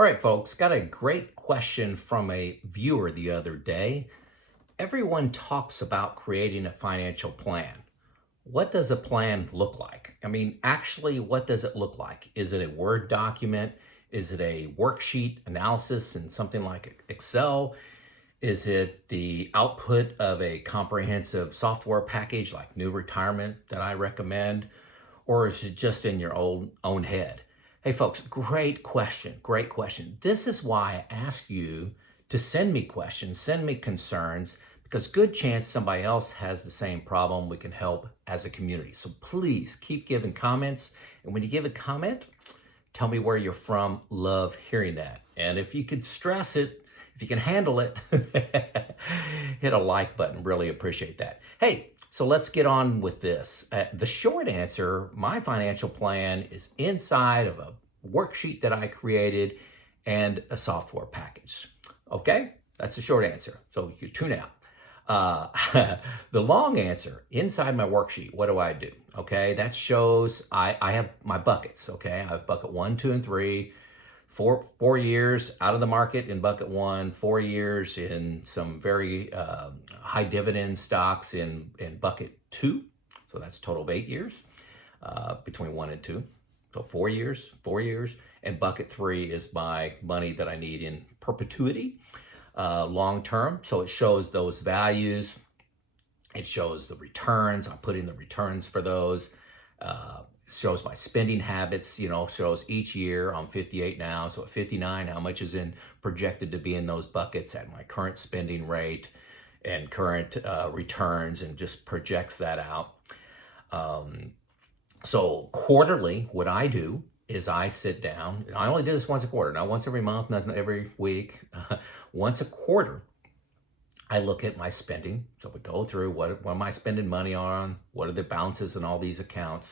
All right, folks, got a great question from a viewer the other day. Everyone talks about creating a financial plan. What does a plan look like? I mean, actually, what does it look like? Is it a Word document? Is it a worksheet analysis in something like Excel? Is it the output of a comprehensive software package like NewRetirement that I recommend? Or is it just in your own head? Hey, folks, great question. Great question. This is why I ask you to send me questions, send me concerns, because good chance somebody else has the same problem. We can help as a community. So please keep giving comments. And when you give a comment, tell me where you're from. Love hearing that. And if you could stress it, if you can handle it, hit a like button. Really appreciate that. Hey, so let's get on with this. The short answer, my financial plan is inside of a worksheet that I created and a software package. Okay, that's the short answer. So you tune out. The long answer, inside my worksheet, what do? Okay, that shows I have my buckets. Okay, I have bucket 1, 2, and 3. 4 years out of the market in bucket 1, 4 years in some very high dividend stocks in bucket 2. So that's a total of 8 years between 1 and 2. So 4 years. And bucket 3 is my money that I need in perpetuity, long term. So it shows those values. It shows the returns. I put in the returns for those. Shows my spending habits, shows each year. I'm 58 now, so at 59, how much is projected to be in those buckets at my current spending rate and current returns, and just projects that out. So quarterly, what I do is I sit down, and I only do this once a quarter, not once every month, not every week. Once a quarter, I look at my spending. So we go through what am I spending money on, what are the balances in all these accounts.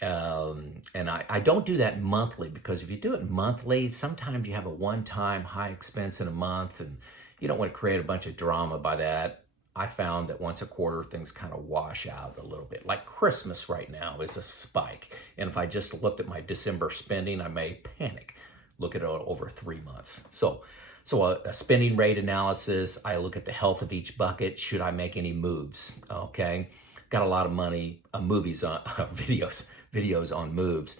And I don't do that monthly, because if you do it monthly, sometimes you have a one-time high expense in a month and you don't want to create a bunch of drama by that. I found that once a quarter, things kind of wash out a little bit. Like Christmas right now is a spike. And if I just looked at my December spending, I may panic. Look at it over 3 months. So a spending rate analysis, I look at the health of each bucket. Should I make any moves? Okay. Got a lot of money, movies on videos on moves.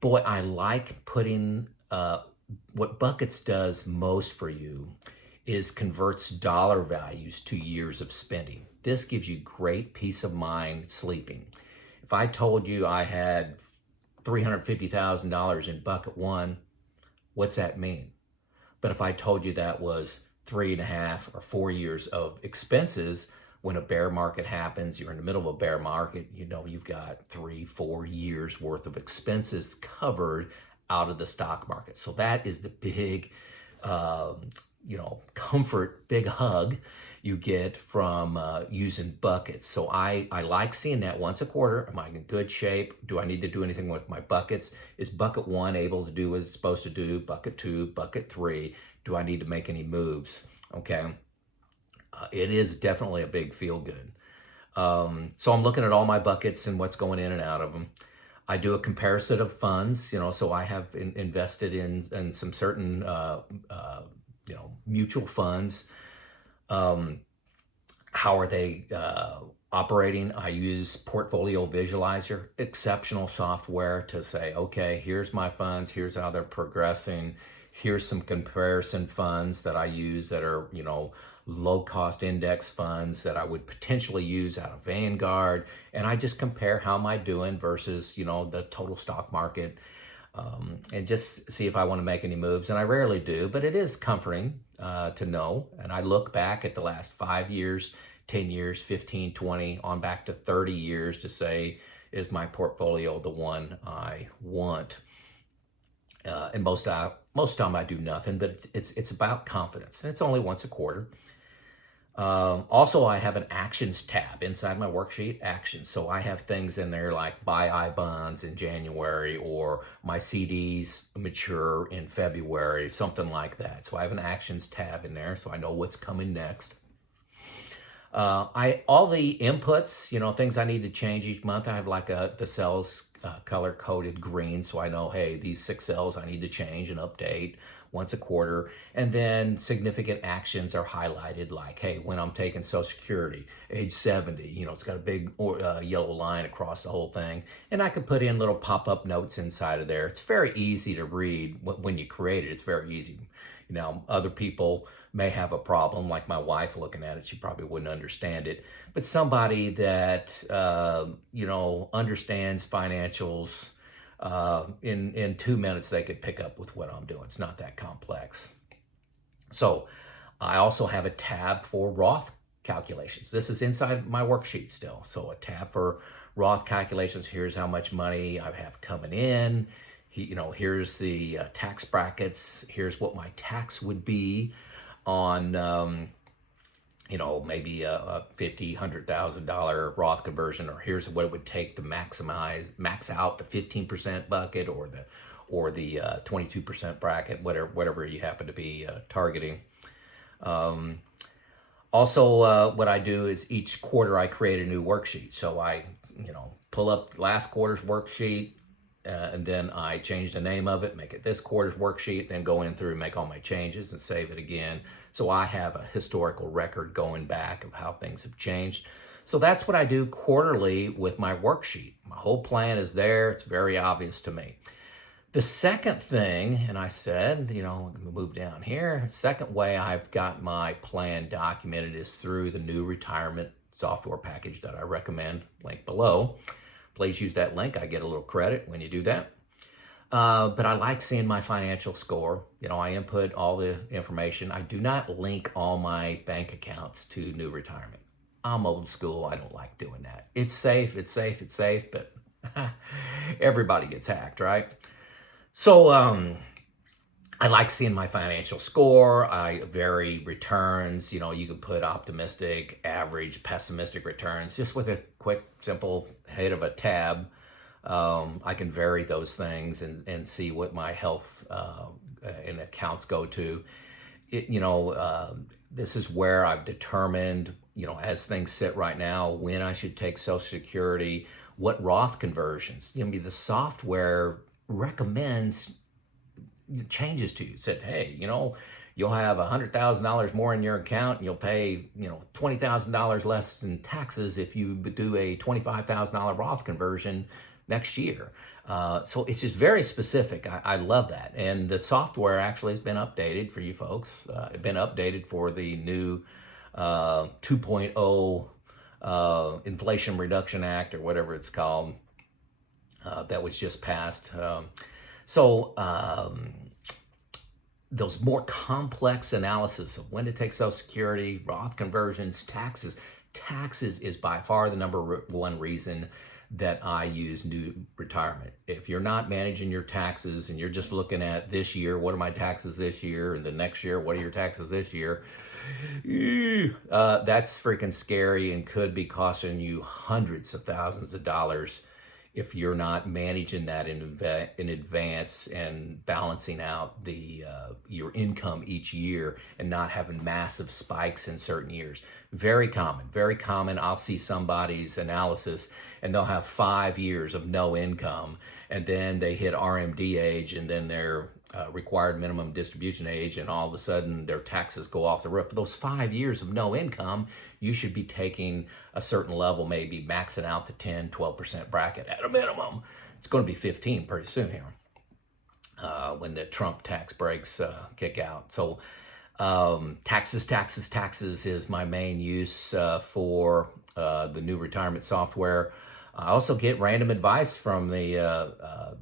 Boy, I like putting, what buckets does most for you is converts dollar values to years of spending. This gives you great peace of mind sleeping. If I told you I had $350,000 in bucket 1, what's that mean? But if I told you that was 3.5 or 4 years of expenses, when a bear market happens, you're in the middle of a bear market, you've got 3-4 years worth of expenses covered out of the stock market. So that is the big, comfort, big hug you get from using buckets. So I like seeing that once a quarter. Am I in good shape? Do I need to do anything with my buckets? Is bucket 1 able to do what it's supposed to do? Bucket 2, bucket 3, do I need to make any moves? Okay. It is definitely a big feel good. So I'm looking at all my buckets and what's going in and out of them. I do a comparison of funds, so I have invested in some certain, mutual funds. How are they operating? I use Portfolio Visualizer, exceptional software to say, okay, here's my funds, here's how they're progressing. Here's some comparison funds that I use that are, low-cost index funds that I would potentially use out of Vanguard. And I just compare how am I doing versus, the total stock market, and just see if I want to make any moves. And I rarely do, but it is comforting to know. And I look back at the last 5 years, 10 years, 15, 20, on back to 30 years to say, is my portfolio the one I want? And most time I do nothing, but it's about confidence. And it's only once a quarter. Also, I have an actions tab inside my worksheet, actions. So I have things in there like buy I bonds in January, or my CDs mature in February, something like that. So I have an actions tab in there, so I know what's coming next. All the inputs, things I need to change each month. I have like the sales color coded green, so I know, hey, these 6 cells I need to change and update once a quarter. And then significant actions are highlighted, like, hey, when I'm taking Social Security, age 70, it's got a big yellow line across the whole thing. And I can put in little pop-up notes inside of there. It's very easy to read when you create it. It's very easy. Other people may have a problem, like my wife looking at it. She probably wouldn't understand it. But somebody that, understands financials, in 2 minutes, they could pick up with what I'm doing. It's not that complex. So I also have a tab for Roth calculations. This is inside my worksheet still. So a tab for Roth calculations. Here's how much money I have coming in. Here's the tax brackets. Here's what my tax would be on, maybe a $100,000 Roth conversion, or here's what it would take to max out the 15% bucket or the 22% bracket, whatever you happen to be targeting. Also, what I do is each quarter I create a new worksheet. So I, pull up last quarter's worksheet, and then I change the name of it, make it this quarter's worksheet, then go in through and make all my changes and save it again. So I have a historical record going back of how things have changed. So that's what I do quarterly with my worksheet. My whole plan is there. It's very obvious to me. The second thing, and I said, move down here. Second way I've got my plan documented is through the NewRetirement software package that I recommend, link below. Please use that link. I get a little credit when you do that. But I like seeing my financial score. I input all the information. I do not link all my bank accounts to NewRetirement. I'm old school. I don't like doing that. It's safe, but everybody gets hacked, right? So I like seeing my financial score. I vary returns. You can put optimistic, average, pessimistic returns just with a quick, simple hit of a tab. I can vary those things and see what my health and accounts go to. This is where I've determined, as things sit right now, when I should take Social Security, what Roth conversions. The software recommends changes to you. Said, hey, you'll have $100,000 more in your account and you'll pay, $20,000 less in taxes if you do a $25,000 Roth conversion next year. So it's just very specific. I love that. And the software actually has been updated for you folks. It's been updated for the new 2.0 Inflation Reduction Act, or whatever it's called, that was just passed. Those more complex analysis of when to take Social Security, Roth conversions, taxes. Taxes is by far the number one reason that I use NewRetirement. If you're not managing your taxes and you're just looking at this year, what are my taxes this year, and the next year, what are your taxes this year? That's freaking scary and could be costing you hundreds of thousands of dollars if you're not managing that in advance and balancing out your income each year and not having massive spikes in certain years. Very common. I'll see somebody's analysis and they'll have 5 years of no income, and then they hit RMD age, and then their required minimum distribution age, and all of a sudden their taxes go off the roof. For those 5 years of no income, you should be taking a certain level, maybe maxing out the 10-12% bracket at a minimum. It's going to be 15 pretty soon here when the Trump tax breaks kick out. So taxes is my main use for the NewRetirement software. I also get random advice from the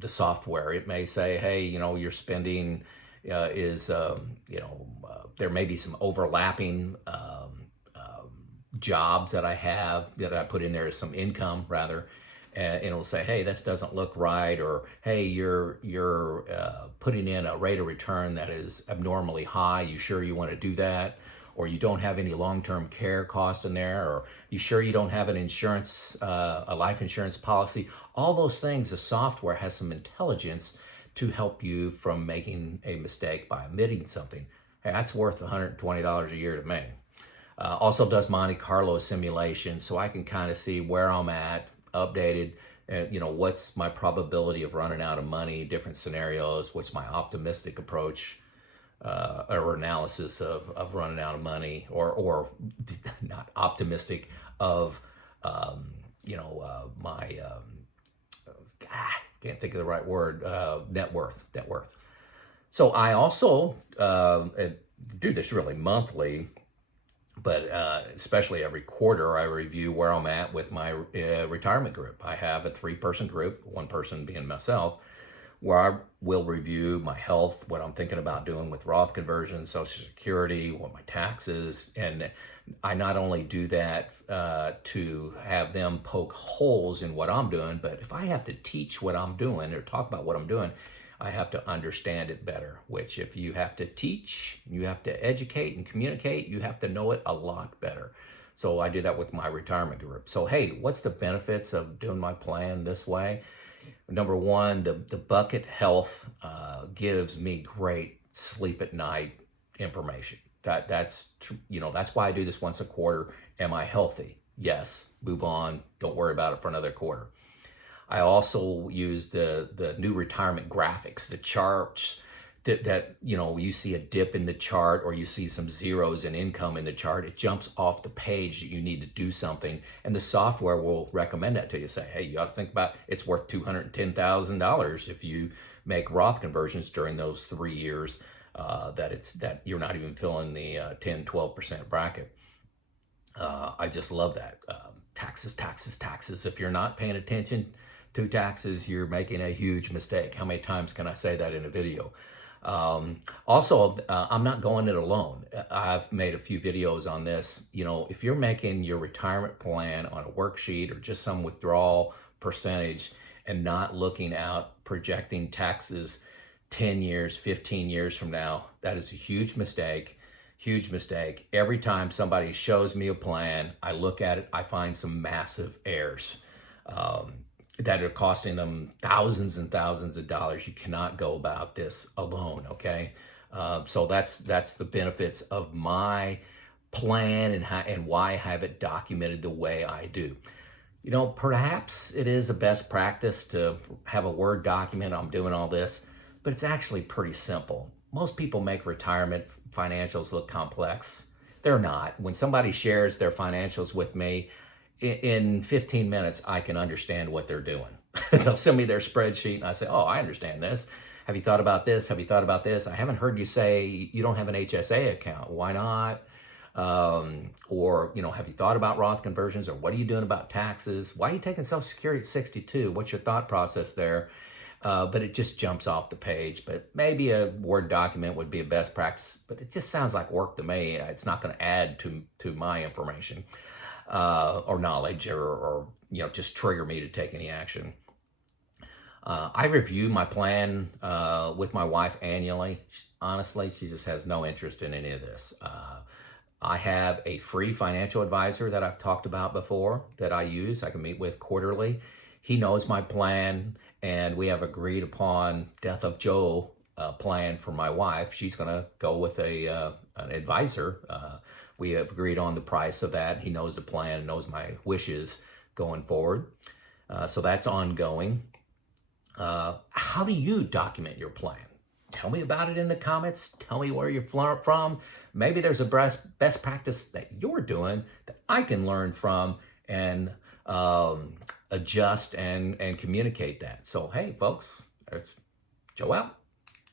software. It may say, hey, your spending there may be some overlapping jobs that I have that I put in there as some income rather, and it'll say, hey, this doesn't look right, or hey, you're putting in a rate of return that is abnormally high. You sure you want to do that? Or you don't have any long-term care costs in there, or you sure you don't have an insurance, a life insurance policy? All those things, the software has some intelligence to help you from making a mistake by omitting something. Hey, that's worth $120 a year to me. Also does Monte Carlo simulations, so I can kind of see where I'm at, updated, And, what's my probability of running out of money, different scenarios, what's my optimistic approach or analysis of running out of money, or not optimistic of, my, can't think of the right word, net worth. So I also do this really monthly, but especially every quarter, I review where I'm at with my retirement group. I have a 3-person group, one person being myself, where I will review my health, what I'm thinking about doing with Roth conversions, Social Security, what my taxes, and I not only do that to have them poke holes in what I'm doing, but if I have to teach what I'm doing or talk about what I'm doing, I have to understand it better, which if you have to teach, you have to educate and communicate, you have to know it a lot better. So I do that with my retirement group. So, hey, what's the benefits of doing my plan this way? Number one, the bucket health gives me great sleep at night information. That's why I do this once a quarter. Am I healthy? Yes. Move on. Don't worry about it for another quarter. I also use the new retirement graphics, the charts that you see a dip in the chart or you see some zeros in income in the chart. It jumps off the page that you need to do something, and the software will recommend that to you. Say, hey, you ought to think about it's worth $210,000 if you make Roth conversions during those 3 years that you're not even filling the 10-12% bracket. I just love that. Taxes, taxes, taxes. If you're not paying attention to taxes, you're making a huge mistake. How many times can I say that in a video? Also, I'm not going it alone. I've made a few videos on this. If you're making your retirement plan on a worksheet or just some withdrawal percentage and not looking out, projecting taxes 10 years, 15 years from now, that is a huge mistake. Huge mistake. Every time somebody shows me a plan, I look at it, I find some massive errors that are costing them thousands and thousands of dollars. You cannot go about this alone, okay? So that's the benefits of my plan and why I have it documented the way I do. Perhaps it is a best practice to have a Word document. I'm doing all this, but it's actually pretty simple. Most people make retirement financials look complex. They're not. When somebody shares their financials with me, in 15 minutes, I can understand what they're doing. They'll send me their spreadsheet and I say, oh, I understand this. Have you thought about this? Have you thought about this? I haven't heard you say you don't have an HSA account. Why not? Or, have you thought about Roth conversions, or what are you doing about taxes? Why are you taking Social Security at 62? What's your thought process there? But it just jumps off the page. But maybe a Word document would be a best practice, but it just sounds like work to me. It's not going to add to my information or knowledge or just trigger me to take any action. I review my plan with my wife annually. Honestly, she just has no interest in any of this. I have a free financial advisor that I've talked about before that I use. I can meet with quarterly. He knows my plan, and we have agreed upon Death of Joe plan for my wife. She's going to go with an advisor. We have agreed on the price of that. He knows the plan, knows my wishes going forward. So that's ongoing. How do you document your plan? Tell me about it in the comments. Tell me where you're from. Maybe there's a best practice that you're doing that I can learn from and adjust and communicate that. So, hey, folks, it's Joe out.